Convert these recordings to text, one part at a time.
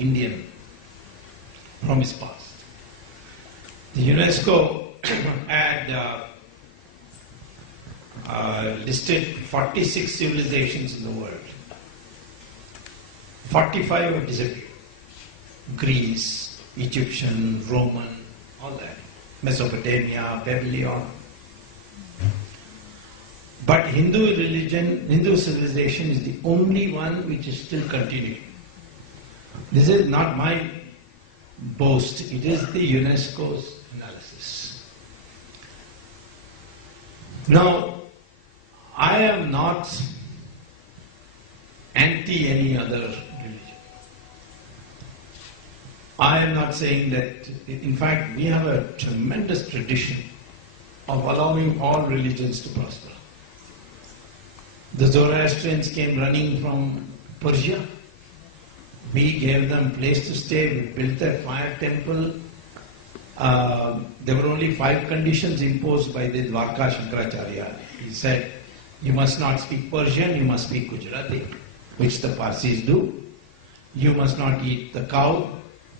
Indian from his past. The UNESCO had listed 46 civilizations in the world. 45 have disappeared. Greece, Egyptian, Roman, all that. Mesopotamia, Babylon. But Hindu religion, Hindu civilization is the only one which is still continuing. This is not my boast, it is the UNESCO's analysis. Now, I am not anti any other religion. I am not saying that, in fact, we have a tremendous tradition of allowing all religions to prosper. The Zoroastrians came running from Persia. We gave them place to stay. We built that fire temple. There were only 5 conditions imposed by the Dwarka Shankaracharya. He said, you must not speak Persian, you must speak Gujarati, which the Parsis do. You must not eat the cow,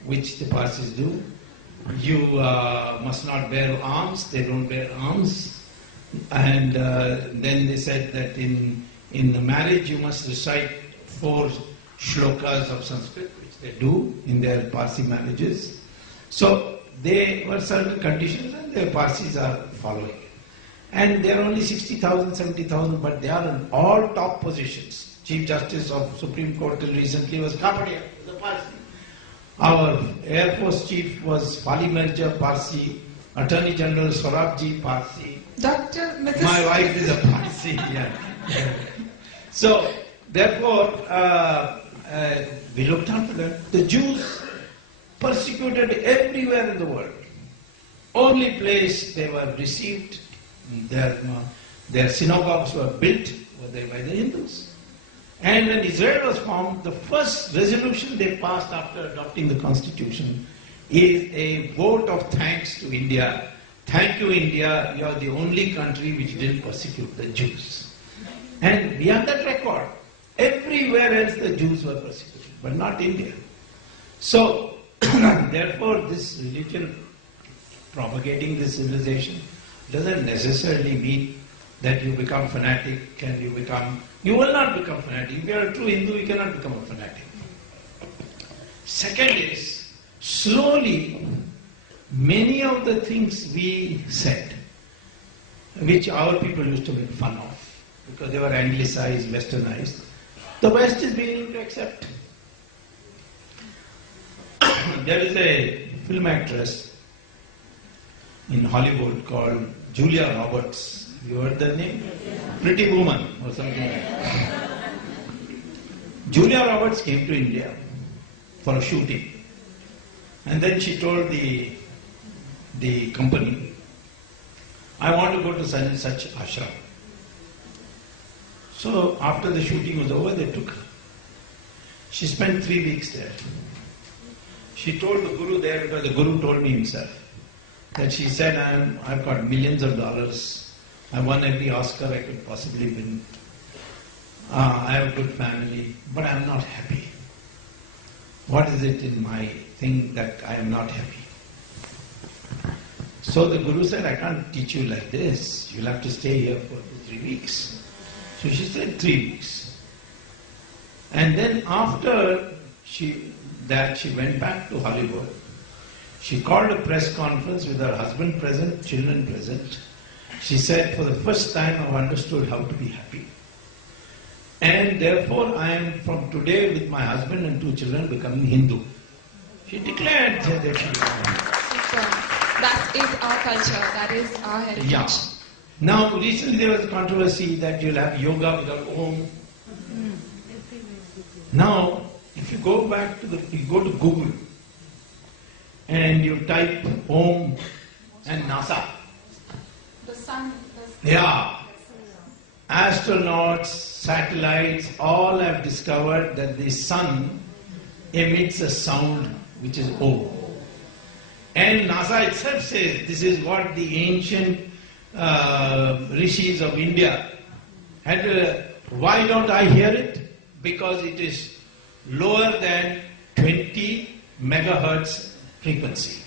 which the Parsis do. You must not bear arms, they don't bear arms. And then they said that in the marriage you must recite 4 shlokas of Sanskrit, which they do in their Parsi marriages. So there were certain conditions and the Parsis are following it. And there are only 60,000, 70,000, but they are in all top positions. Chief Justice of Supreme Court till recently was Kapadia, the Parsi. Our Air Force Chief was Fali Mirza, Parsi. Attorney General Sorabji, Parsi. Dr. My wife is a Parsi. Yeah. So, therefore, we looked after them. The Jews persecuted everywhere in the world. Only place they were received, their synagogues were built were there by the Hindus. And when Israel was formed, the first resolution they passed after adopting the constitution is a vote of thanks to India. Thank you, India, you are the only country which didn't persecute the Jews. And we have that record. Everywhere else the Jews were persecuted, but not India. So, therefore, this religion, propagating this civilization, doesn't necessarily mean that you become fanatic and you will not become fanatic. If you are a true Hindu, you cannot become a fanatic. Second is, slowly, many of the things we said, which our people used to make fun of, because they were anglicized, westernized, the West is beginning to accept. There is a film actress in Hollywood called Julia Roberts. You heard that name? Pretty Woman or something like that. Julia Roberts came to India for a shooting. And then she told the company, I want to go to such and such ashram. So after the shooting was over, they took her. She spent 3 weeks there. She told the Guru there, because the Guru told me himself, that she said, I've got millions of dollars. I won every Oscar I could possibly win. I have a good family, but I am not happy. What is it in my thing that I am not happy? So the Guru said, I can't teach you like this. You'll have to stay here for 3 weeks. So she said 3 weeks. And then after she went back to Hollywood. She called a press conference with her husband present, children present. She said, for the first time I've understood how to be happy. And therefore I am from today with my husband and 2 children becoming Hindu. She declared that she was That is our culture, that is our heritage. Yeah. Now recently there was a controversy that you'll have yoga without Om. Now, if you go back to you go to Google and you type Om and NASA. The sun. Yeah. Astronauts, satellites, all have discovered that the sun emits a sound which is Om. And NASA itself says this is what the ancient rishis of India had. Why don't I hear it? Because it is lower than 20 megahertz frequency.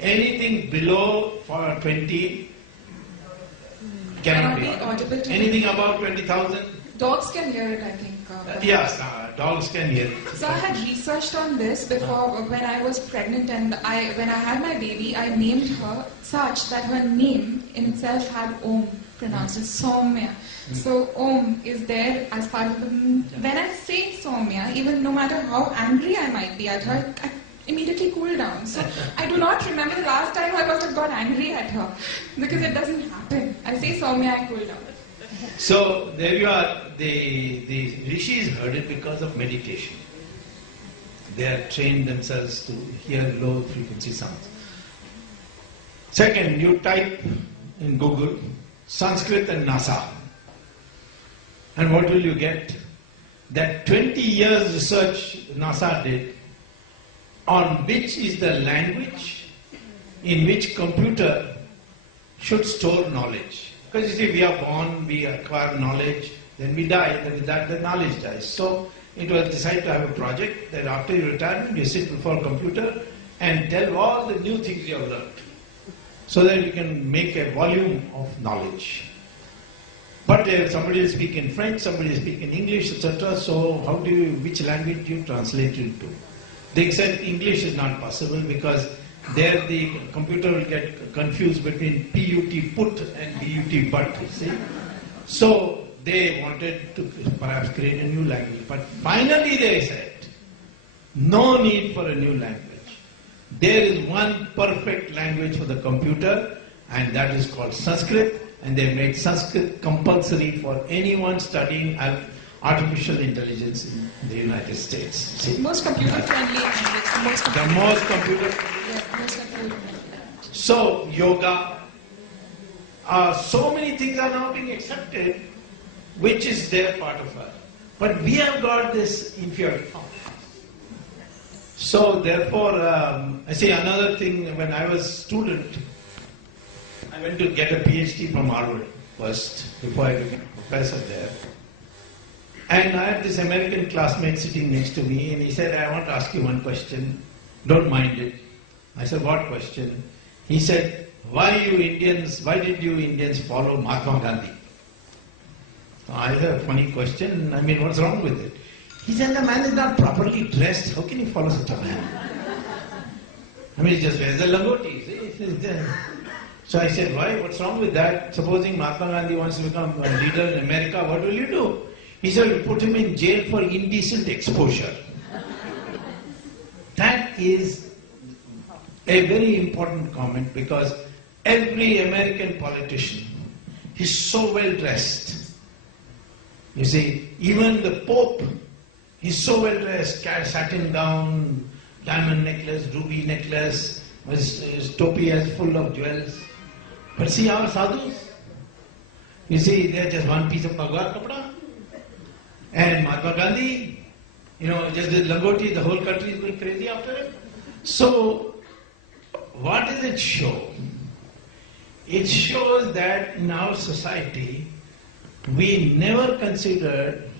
Anything below 20 cannot be audible. Anything above 20,000? Dogs can hear it, I think. Yes, dogs can hear it. So I had researched on this before when I was pregnant, and when I had my baby, I named her such that her name in itself had Om, pronounced as Soumya. So Om is there as part of the... When I say Soumya, even no matter how angry I might be at her, I immediately cool down. So I do not remember the last time I must have got angry at her, because it doesn't happen. I say Soumya, I cool down. So there you are. The rishis heard it because of meditation. They have trained themselves to hear low frequency sounds. Second, you type in Google Sanskrit and NASA, and what will you get? That 20 years research NASA did on which is the language in which computer should store knowledge. Because you see, we are born, we acquire knowledge, then we die, then with that the knowledge dies. So it was decided to have a project that after your retirement you sit before a computer and tell all the new things you have learned, so that you can make a volume of knowledge. But somebody will speak in French, somebody will speak in English, etc. So how do you, which language do you translate it into? They said English is not possible because there the computer will get confused between PUT put and BUT but, see. So they wanted to perhaps create a new language. But finally they said, no need for a new language. There is one perfect language for the computer, and that is called Sanskrit, and they made Sanskrit compulsory for anyone studying artificial intelligence in the United States. See? Most computer-friendly language. The most computer-friendly. Yes, most computer-friendly. So, yoga, so many things are now being accepted, which is their part of us. But we have got this inferiority. So, therefore, I say another thing, when I was a student, I went to get a PhD from Harvard first, before I became a professor there. And I had this American classmate sitting next to me, and he said, I want to ask you one question, don't mind it. I said, what question? He said, why did you Indians follow Mahatma Gandhi? So I said, a funny question, I mean, what's wrong with it? He said, the man is not properly dressed, how can you follow such a man? I mean, he just wears a langoti. So I said, why, what's wrong with that? Supposing Mahatma Gandhi wants to become a leader in America, what will you do? He said, you put him in jail for indecent exposure. That is a very important comment, because every American politician is so well dressed. You see, even the Pope is so well dressed, satin gown, diamond necklace, ruby necklace, his topi is full of jewels. But see our sadhus, you see, they are just one piece of bhagwat kapda. And Mahatma Gandhi, just the langoti, the whole country is going crazy after him. So, what does it show? It shows that in our society, we never considered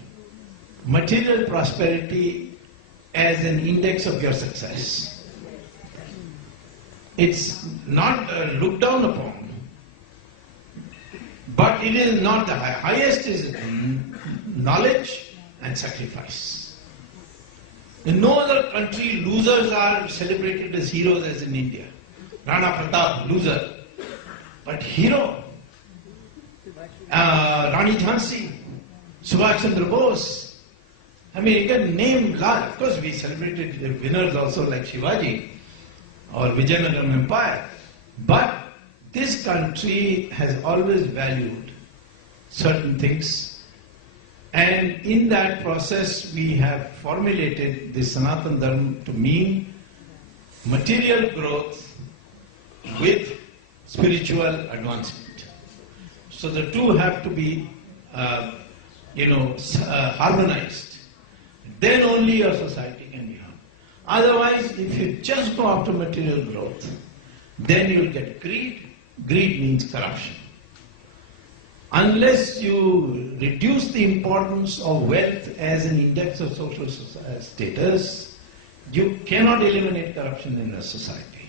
material prosperity as an index of your success. It's not looked down upon. But it is not the highest is knowledge and sacrifice. In no other country, losers are celebrated as heroes as in India. Rana Pratap, loser. But hero, Rani Jhansi, Subhash Chandra Bose. I mean, you can name large. Of course, we celebrated winners also like Shivaji or Vijayanagara Empire. But this country has always valued certain things, and in that process we have formulated the Sanatana Dharma to mean material growth with spiritual advancement. So the two have to be, harmonized. Then only your society can be harmonized. Otherwise, if you just go after material growth, then you will get greed. Greed means corruption. Unless you reduce the importance of wealth as an index of social status, You cannot eliminate corruption in a society.